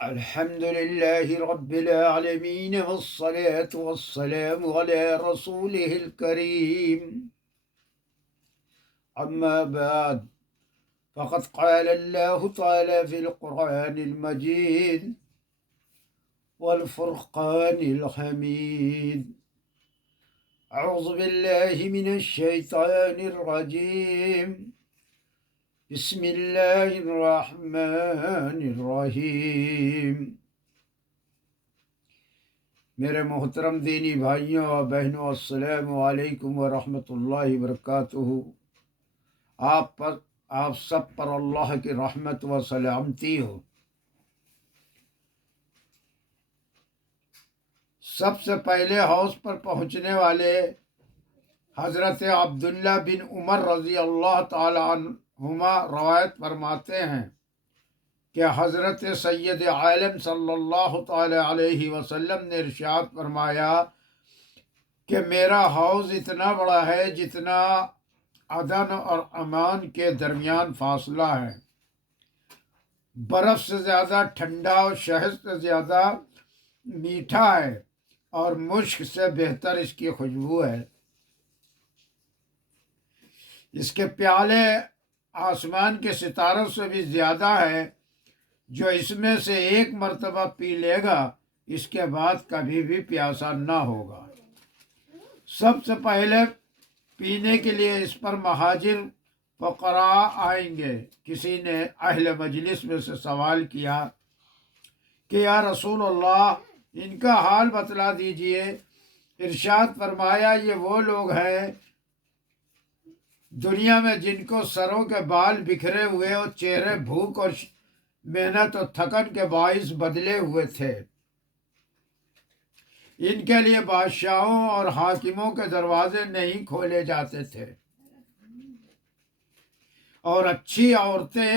الحمد لله رب العالمين والصلاة والسلام على رسوله الكريم. أما بعد، فقد قال الله تعالى في القرآن المجيد والفرقان الحميد: أعوذ بالله من الشيطان الرجيم. بسم الله الرحمن الرحیم. میرے محترم دینی بھائیوں اور بہنوں، السلام علیکم ورحمۃ اللہ وبرکاتہ. آپ سب پر اللہ کی رحمت و سلامتی ہو. سب سے پہلے حوض پر پہنچنے والے حضرت عبداللہ بن عمر رضی اللہ تعالی عنہما روایت فرماتے ہیں کہ حضرت سید عالم صلی اللہ تعالی علیہ وسلم نے ارشاد فرمایا کہ میرا حوض اتنا بڑا ہے جتنا عدن اور عمان کے درمیان فاصلہ ہے. برف سے زیادہ ٹھنڈا اور شہد سے زیادہ میٹھا ہے اور مشک سے بہتر اس کی خوشبو ہے. اس کے پیالے آسمان کے ستاروں سے بھی زیادہ ہے. جو اس میں سے ایک مرتبہ پی لے گا اس کے بعد کبھی بھی پیاسا نہ ہوگا. سب سے پہلے پینے کے لیے اس پر مہاجر فقراء آئیں گے. کسی نے اہل مجلس میں سے سوال کیا کہ یا رسول اللہ، ان کا حال بتلا دیجئے. ارشاد فرمایا، یہ وہ لوگ ہیں دنیا میں جن کو سروں کے بال بکھرے ہوئے اور چہرے بھوک اور محنت اور تھکن کے باعث بدلے ہوئے تھے. ان کے لیے بادشاہوں اور حاکموں کے دروازے نہیں کھولے جاتے تھے اور اچھی عورتیں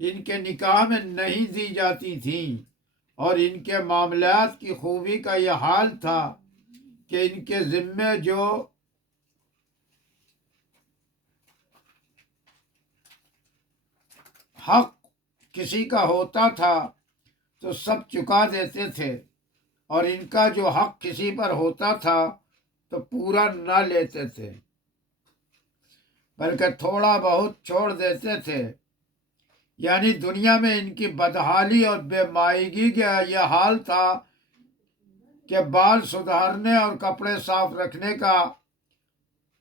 ان کے نکاح میں نہیں دی جاتی تھیں، اور ان کے معاملات کی خوبی کا یہ حال تھا کہ ان کے ذمے جو حق کسی کا ہوتا تھا تو سب چکا دیتے تھے، اور ان کا جو حق کسی پر ہوتا تھا تو پورا نہ لیتے تھے بلکہ تھوڑا بہت چھوڑ دیتے تھے. یعنی دنیا میں ان کی بدحالی اور بے مائگی کا یہ حال تھا کہ بال سدھارنے اور کپڑے صاف رکھنے کا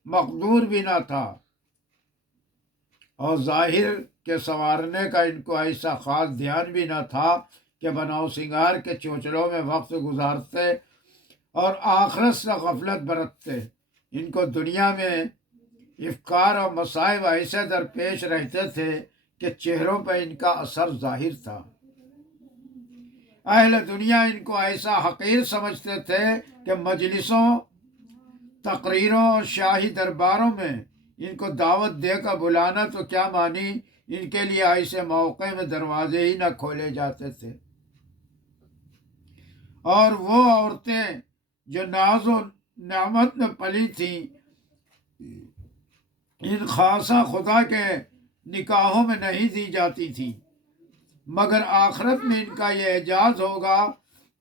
مقدور بھی نہ تھا، اور ظاہر کے سنوارنے کا ان کو ایسا خاص دھیان بھی نہ تھا کہ بناؤ سنگار کے چوچلوں میں وقت گزارتے اور آخرت سے غفلت برتتے. ان کو دنیا میں افکار اور مصائب ایسے درپیش رہتے تھے کہ چہروں پہ ان کا اثر ظاہر تھا. اہل دنیا ان کو ایسا حقیر سمجھتے تھے کہ مجلسوں، تقریروں اور شاہی درباروں میں ان کو دعوت دے کر بلانا تو کیا مانی، ان کے لیے ایسے موقع میں دروازے ہی نہ کھولے جاتے تھے. اور وہ عورتیں جو ناز و نعمت میں پلی تھیں ان خاصہ خدا کے نکاحوں میں نہیں دی جاتی تھیں، مگر آخرت میں ان کا یہ اعزاز ہوگا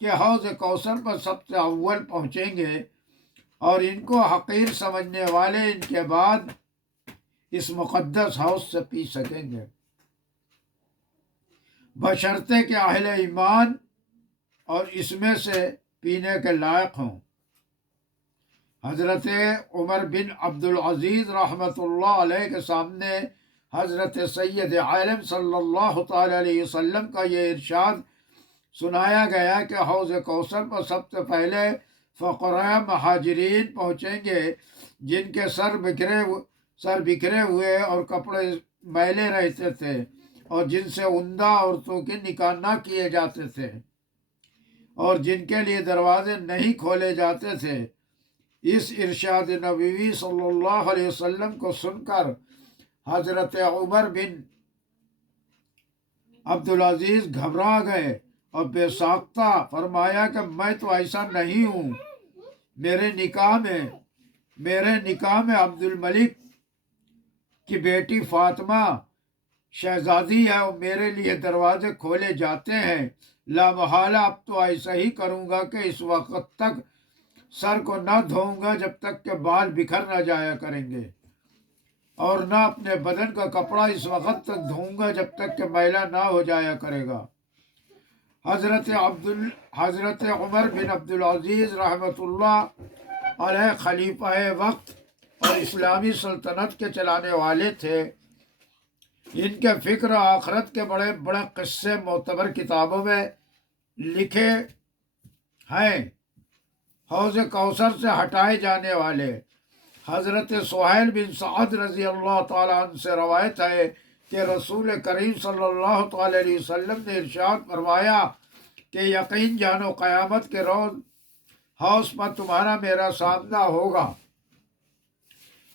کہ حوض کوثر پر سب سے اول پہنچیں گے، اور ان کو حقیر سمجھنے والے ان کے بعد اس مقدس حوض سے پی سکیں گے، بشرطے کہ اہل ایمان اور اس میں سے پینے کے لائق ہوں. حضرت عمر بن عبدالعزیز رحمۃ اللہ علیہ کے سامنے حضرت سید عالم صلی اللہ تعالی علیہ وسلم کا یہ ارشاد سنایا گیا کہ حوض کوثر پر سب سے پہلے فقراء مہاجرین پہنچیں گے جن کے سر بکھرے ہوئے اور کپڑے میلے رہتے تھے، اور جن سے عمدہ عورتوں کے نکاح نہ کیے جاتے تھے، اور جن کے لیے دروازے نہیں کھولے جاتے تھے. اس ارشاد نبوی صلی اللہ علیہ وسلم کو سن کر حضرت عمر بن عبدالعزیز گھبرا گئے اور بے ساختہ فرمایا کہ میں تو ایسا نہیں ہوں. میرے نکاح میں عبد الملک کی بیٹی فاطمہ شہزادی ہے اور میرے لیے دروازے کھولے جاتے ہیں، لا محالہ اب تو ایسا ہی کروں گا کہ اس وقت تک سر کو نہ دھوؤں گا جب تک کہ بال بکھر نہ جایا کریں گے، اور نہ اپنے بدن کا کپڑا اس وقت تک دھوؤں گا جب تک کہ میلا نہ ہو جایا کرے گا۔ حضرت عمر بن عبدالعزیز رحمۃ اللہ علیہ خلیفہ وقت اور اسلامی سلطنت کے چلانے والے تھے۔ ان کے فکر و آخرت کے بڑے بڑے قصے معتبر کتابوں میں لکھے ہیں۔ حوض کوثر سے ہٹائے جانے والے حضرت سہیل بن سعد رضی اللہ تعالیٰ عنہ سے روایت ہے کہ رسول کریم صلی اللہ تعالیٰ علیہ وسلم نے ارشاد فرمایا کہ یقین جانو قیامت کے روز حوض پر تمہارا میرا سامنا ہوگا،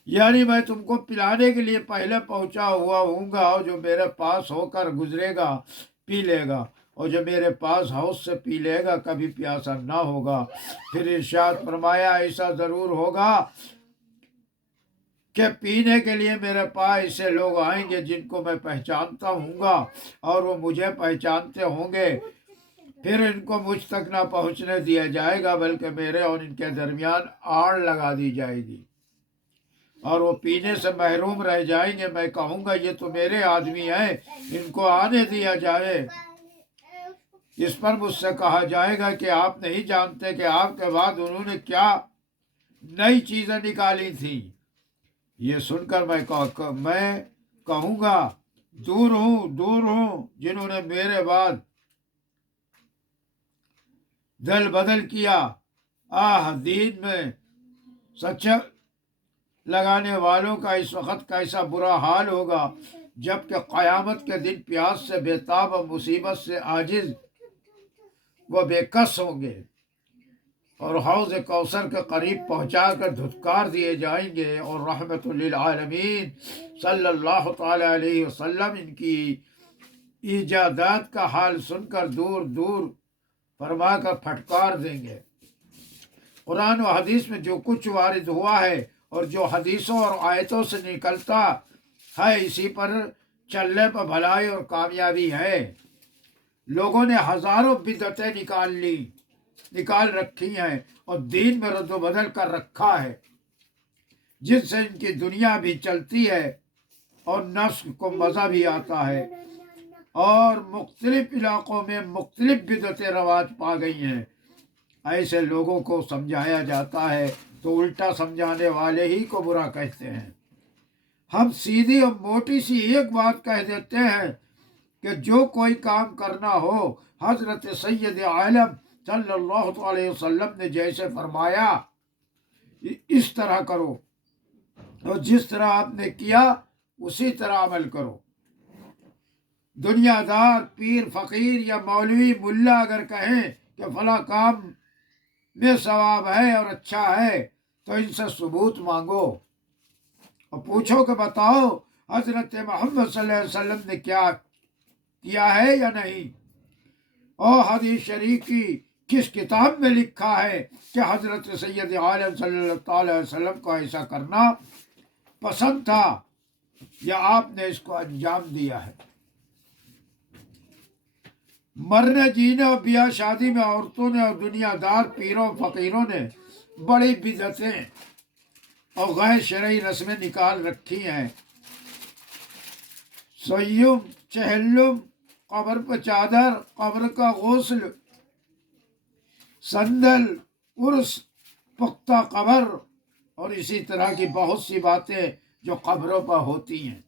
یعنی میں تم کو پلانے کے لیے پہلے پہنچا ہوا ہوں گا، اور جو میرے پاس ہو کر گزرے گا پی لے گا، اور جو میرے پاس حوض سے پی لے گا کبھی پیاسا نہ ہوگا۔ پھر ارشاد فرمایا ایسا ضرور ہوگا کہ پینے کے لیے میرے پاس ایسے لوگ آئیں گے جن کو میں پہچانتا ہوں گا اور وہ مجھے پہچانتے ہوں گے، پھر ان کو مجھ تک نہ پہنچنے دیا جائے گا بلکہ میرے اور ان کے درمیان آڑ لگا دی جائے گی، اور وہ پینے سے محروم رہ جائیں گے۔ میں کہوں گا یہ تو میرے آدمی ہیں، ان کو آنے دیا جائے۔ اس پر مجھ سے کہا جائے گا کہ آپ نہیں جانتے کہ آپ کے بعد انہوں نے کیا نئی چیزیں نکالی تھیں۔ یہ سن کر میں کہوں گا دور ہوں جنہوں نے میرے بعد دل بدل کیا۔ دین میں سچ لگانے والوں کا اس وقت کیسا برا حال ہوگا جبکہ قیامت کے دن پیاس سے بےتاب اور مصیبت سے عاجز وہ بے کس ہوں گے، اور حوض کوثر کے قریب پہنچا کر دھتکار دیے جائیں گے، اور رحمت للعالمین صلی اللہ تعالیٰ علیہ وسلم ان کی ایجادات کا حال سن کر دور دور فرما کر پھٹکار دیں گے۔ قرآن و حدیث میں جو کچھ وارد ہوا ہے اور جو حدیثوں اور آیتوں سے نکلتا ہے اسی پر چلنے پر بھلائی اور کامیابی ہے۔ لوگوں نے ہزاروں بدعتیں نکال رکھی ہیں اور دین میں رد و بدل کر رکھا ہے، جس سے ان کی دنیا بھی چلتی ہے اور نفس کو مزہ بھی آتا ہے، اور مختلف علاقوں میں مختلف بدعتیں رواج پا گئی ہیں۔ ایسے لوگوں کو سمجھایا جاتا ہے تو الٹا سمجھانے والے ہی کو برا کہتے ہیں۔ ہم سیدھی اور موٹی سی ایک بات کہہ دیتے ہیں کہ جو کوئی کام کرنا ہو حضرت سید عالم صلی اللہ علیہ وسلم نے جیسے فرمایا اس طرح کرو، اور جس طرح آپ نے کیا اسی طرح عمل کرو۔ دنیا دار پیر فقیر یا مولوی ملا اگر کہیں کہ فلاں کام میں ثواب ہے اور اچھا ہے تو ان سے ثبوت مانگو اور پوچھو کہ بتاؤ حضرت محمد صلی اللہ علیہ وسلم نے کیا ہے یا نہیں، اور حدیث شریف کی کس کتاب میں لکھا ہے کہ حضرت سید عالم صلی اللہ علیہ وسلم کو ایسا کرنا پسند تھا یا آپ نے اس کو انجام دیا ہے۔ مرنے جینے اور بیاہ شادی میں عورتوں نے اور دنیا دار پیروں فقیروں نے بڑی بدعتیں اور غیر شرعی رسمیں نکال رکھی ہیں۔ سیوم، چہلم، قبر پہ چادر، قبر کا غسل، سندل، عرس، پختہ قبر اور اسی طرح کی بہت سی باتیں جو قبروں پر ہوتی ہیں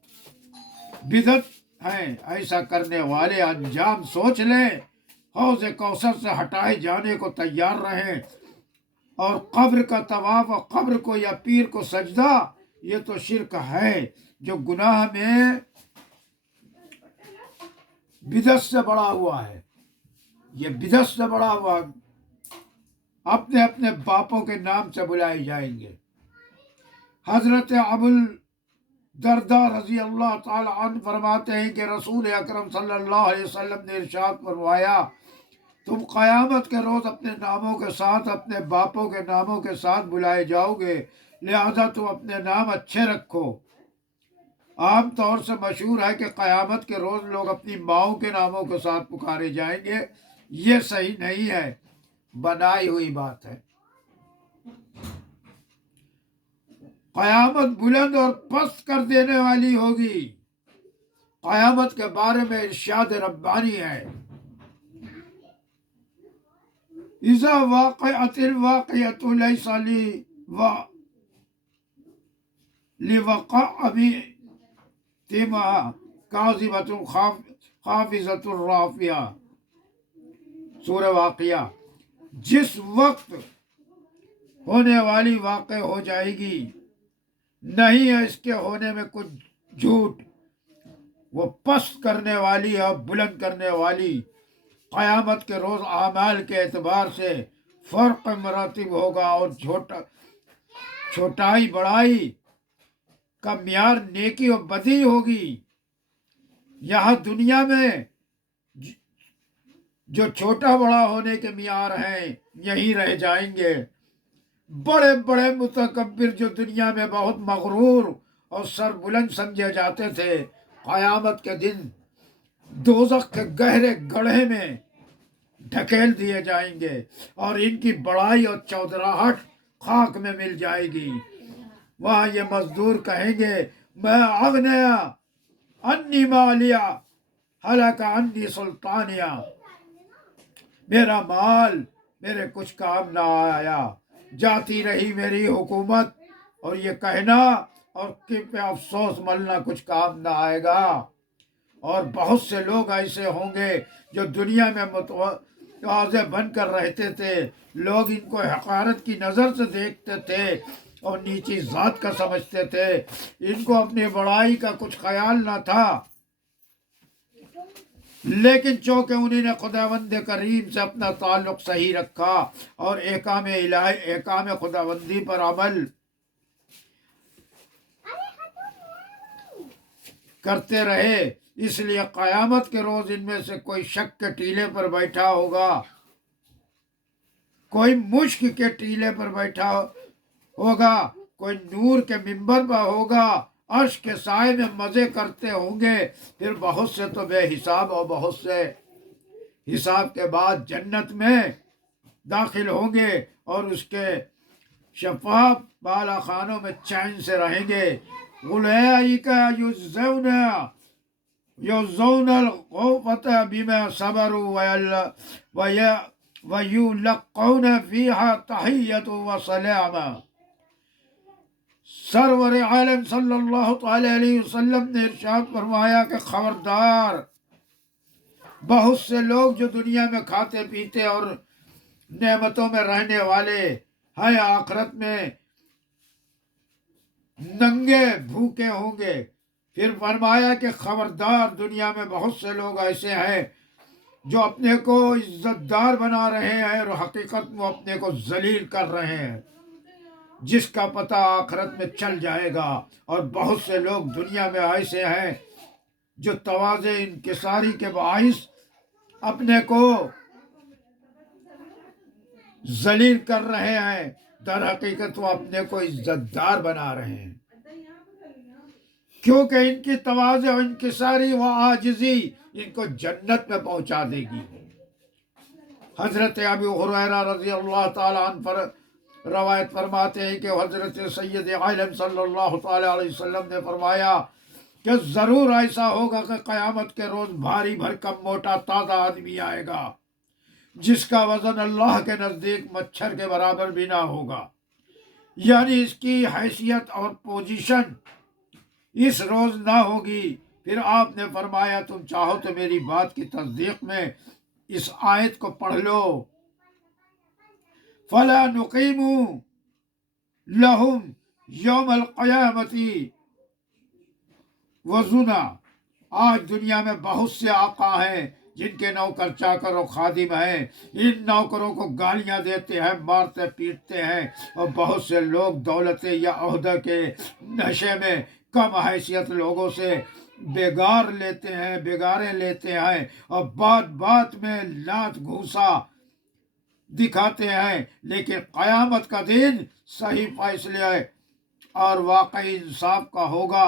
بدعت ہیں۔ ایسا کرنے والے انجام سوچ لیں، حوض کوثر سے ہٹائے جانے کو تیار رہیں، اور قبر کا طواف اور قبر کو یا پیر کو سجدہ یہ تو شرک ہے جو گناہ میں بدعت سے بڑا ہوا ہے۔ یہ بدعت سے بڑا ہوا اپنے اپنے باپوں کے نام سے بلائے جائیں گے۔ حضرت ابو الدرداء رضی اللہ تعالی عنہ فرماتے ہیں کہ رسول اکرم صلی اللہ علیہ وسلم نے ارشاد فرمایا تم قیامت کے روز اپنے ناموں کے ساتھ اپنے باپوں کے ناموں کے ساتھ بلائے جاؤ گے، لہذا تم اپنے نام اچھے رکھو عام طور سے مشہور ہے کہ قیامت کے روز لوگ اپنی ماؤں کے ناموں کے ساتھ پکارے جائیں گے۔ یہ صحیح نہیں ہے، بنائی ہوئی بات ہے۔ قیامت بلند اور پست کر دینے والی ہوگی۔ قیامت کے بارے میں ارشاد ربانی ہے، اذا واقعت الواقعۃ لیس لوقع مثلها کاذبۃ خافضۃ رافعہ۔ سورہ واقعہ۔ جس وقت ہونے والی واقع ہو جائے گی، نہیں ہے اس کے ہونے میں کچھ جھوٹ، وہ پست کرنے والی اور بلند کرنے والی۔ قیامت کے روز اعمال کے اعتبار سے فرق مراتب ہوگا، اور چھوٹائی بڑائی کا معیار نیکی و بدی ہوگی۔ یہاں دنیا میں جو چھوٹا بڑا ہونے کے معیار ہیں یہیں رہ جائیں گے۔ بڑے بڑے متکبر جو دنیا میں بہت مغرور اور سربلند سمجھے جاتے تھے، قیامت کے دن دوزخ کے گہرے گڑھے میں ڈھکیل دیے جائیں گے، اور ان کی بڑائی اور چودراہٹ خاک میں مل جائے گی۔ وہاں یہ مزدور کہیں گے، میں اغنیا انی مالیا ہلاک انی سلطانیہ، میرا مال میرے کچھ کام نہ آیا، جاتی رہی میری حکومت، اور یہ کہنا اور پہ افسوس ملنا کچھ کام نہ آئے گا۔ اور بہت سے لوگ ایسے ہوں گے جو دنیا میں متواضع بن کر رہتے تھے، لوگ ان کو حقارت کی نظر سے دیکھتے تھے اور نیچی ذات کا سمجھتے تھے، ان کو اپنی بڑائی کا کچھ خیال نہ تھا، لیکن چونکہ انہوں نے خداوند کریم سے اپنا تعلق صحیح رکھا اور احکام الہی، احکام خداوندی پر عمل کرتے رہے، اس لیے قیامت کے روز ان میں سے کوئی شک کے ٹیلے پر بیٹھا ہوگا، کوئی مشک کے ٹیلے پر بیٹھا ہوگا، کوئی نور کے ممبر پر ہوگا، عرش کے سائے میں مزے کرتے ہوں گے، پھر بہت سے تو بے حساب اور بہت سے حساب کے بعد جنت میں داخل ہوں گے اور اس کے شفاف بالا خانوں میں چین سے رہیں گے۔ اولئک یجزون الغرفۃ بما صبروا ویلقون فیہا تحیۃ وسلام۔ سرور عالم صلی اللہ تعالی علیہ وسلم نے ارشاد فرمایا کہ خبردار، بہت سے لوگ جو دنیا میں کھاتے پیتے اور نعمتوں میں رہنے والے ہیں، آخرت میں ننگے بھوکے ہوں گے۔ پھر فرمایا کہ خبردار، دنیا میں بہت سے لوگ ایسے ہیں جو اپنے کو عزت دار بنا رہے ہیں اور حقیقت میں اپنے کو ذلیل کر رہے ہیں، جس کا پتہ آخرت میں چل جائے گا۔ اور بہت سے لوگ دنیا میں ایسے ہیں جو تواضع انکساری کے باعث اپنے کو ذلیل کر رہے ہیں، در حقیقت وہ اپنے کو عزت دار بنا رہے ہیں، کیونکہ ان کی تواضع و انکساری و عاجزی ان کو جنت میں پہنچا دے گی۔ حضرت ابو ہریرہ رضی اللہ تعالیٰ عنہ پر روایت فرماتے ہیں کہ حضرت سید عالم صلی اللہ تعالیٰ علیہ وسلم نے فرمایا کہ ضرور ایسا ہوگا کہ قیامت کے روز بھاری بھرکم موٹا تازہ آدمی آئے گا، جس کا وزن اللہ کے نزدیک مچھر کے برابر بھی نہ ہوگا، یعنی اس کی حیثیت اور پوزیشن اس روز نہ ہوگی۔ پھر آپ نے فرمایا، تم چاہو تو میری بات کی تصدیق میں اس آیت کو پڑھ لو، فَلَا نُقِيمُ لَهُمْ يَوْمَ الْقِيَامَةِ وَزُنًا۔ آج دنیا میں بہت سے آقا ہیں جن کے نوکر چاکر اور خادم ہیں، ان نوکروں کو گالیاں دیتے ہیں، مارتے پیٹتے ہیں، اور بہت سے لوگ دولت یا عہدہ کے نشے میں کم حیثیت لوگوں سے بگارے لیتے ہیں، اور بات بات میں لات گھوسا دکھاتے ہیں، لیکن قیامت کا دن صحیح فیصلے اور واقعی انصاف کا ہوگا۔